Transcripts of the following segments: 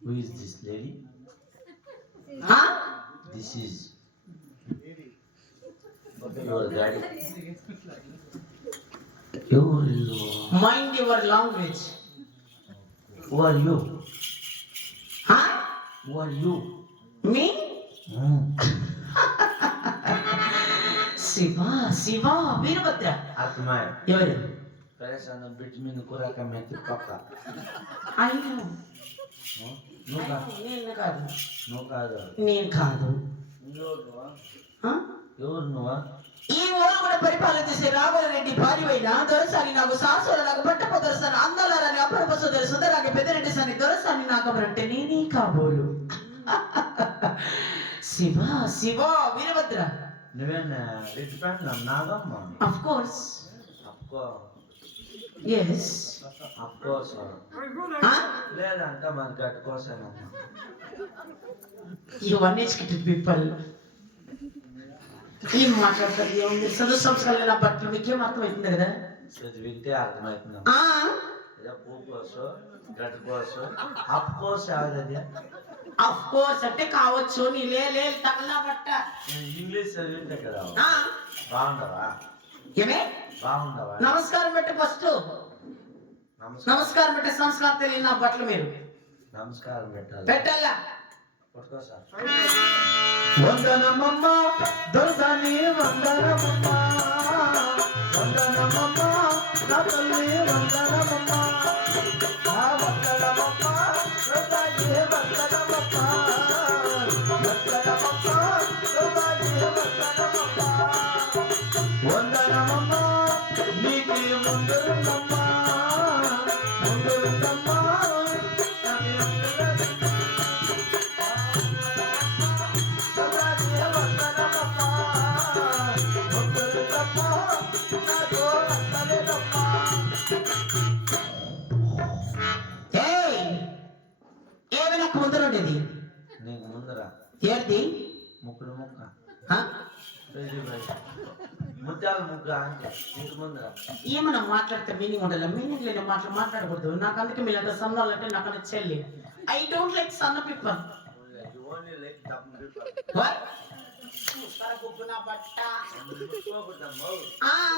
Who is this lady? Huh? This is your daddy. You. Mind your language. Who are you? Huh? Who are you? Me? Hmm. Shiva Shiva Veerabhadra. Atma. ఎవరు? Peresan bit min kuraka meti papa. అయ్యో No ka. నేను కాదు. No ka. నేను కాదు. Huh? ఎవరు నువ్వా? ఈ ఊరు కూడా పరిపాలించే రాఘవరెడ్డి భార్యవైన దొరసాని నాకు సాసుల నాకు పట్టప దొరసాని అందలారని అప్పుడప్ప సోదర సుందరాకి పెద్దరెడ్డి సాని దొరసాని నాకబరంటే నేనే కాబోలు. శివ శివ వీరభద్ర. నువ్వేనా red pant Nagamma? Of course. Yes of course లేదంటే మరి గట్టు కోసేనమ్మ. You uneducated people. ఏం మాట్లాడతారు? ఏముంది చదువు సంస్కారాలు నా బట్టలు మీకేం అర్థమవుతుంది కదా? చదివితే అర్థమవుతుంది. ఆ పూ కోసు గట్టు కోసు అఫ్ కోర్స్ యావది? ఆఫ్ కోర్స్ అంటే కావచ్చు. నీ లే తగలా బట్ట. ఇంగ్లీష్ చదివితే కదా. బాగుండవా? ఏమే బాగుండవా? నమస్కారం పెట్టే ఫస్ట్. నమస్కారం పెట్టే సంస్కారం తెలియదు నా బట్టలు మీరు. నమస్కారం పెట్టాలి. పెట్టాలా? పట్టుకో సార్. వందనమమ్మ దొరసాని వందనమమ్మ వందనమమ్మ నా తల్లి వందనమమ్మ ఆ వందనమమ్మ దొరసాని వందనమమ్మ వందనమమ్మ దొరసాని వందనమమ్మ వందనమమ్మ నీకి ముందురుందమ్మ ముందురుందమ్మ నీకు ముందర ఏంటి ముక్కుడు ముక్క ముత్యాల ముక్క అంటే నీకు ముందర ఏమన్నా మాట్లాడితే మీనింగ్ ఉండాలి. మీనింగ్ లేని మాటలు మాట్లాడకూడదు. నాకు అందుకే మీరంటే సన్నాలంటే నాకు నచ్చేది. ఐ డోంట్ లైక్ సన్న పీపుల్.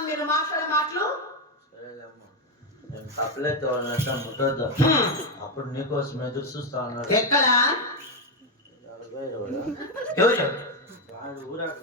మీరు మాట్లాడే మాటలు తప్పలేదు ముట్టొద్దు. అప్పుడు నీకోసం ఎదురు చూస్తా ఉన్నాడు. ఎక్కడ? ఎవరు ఊరాకు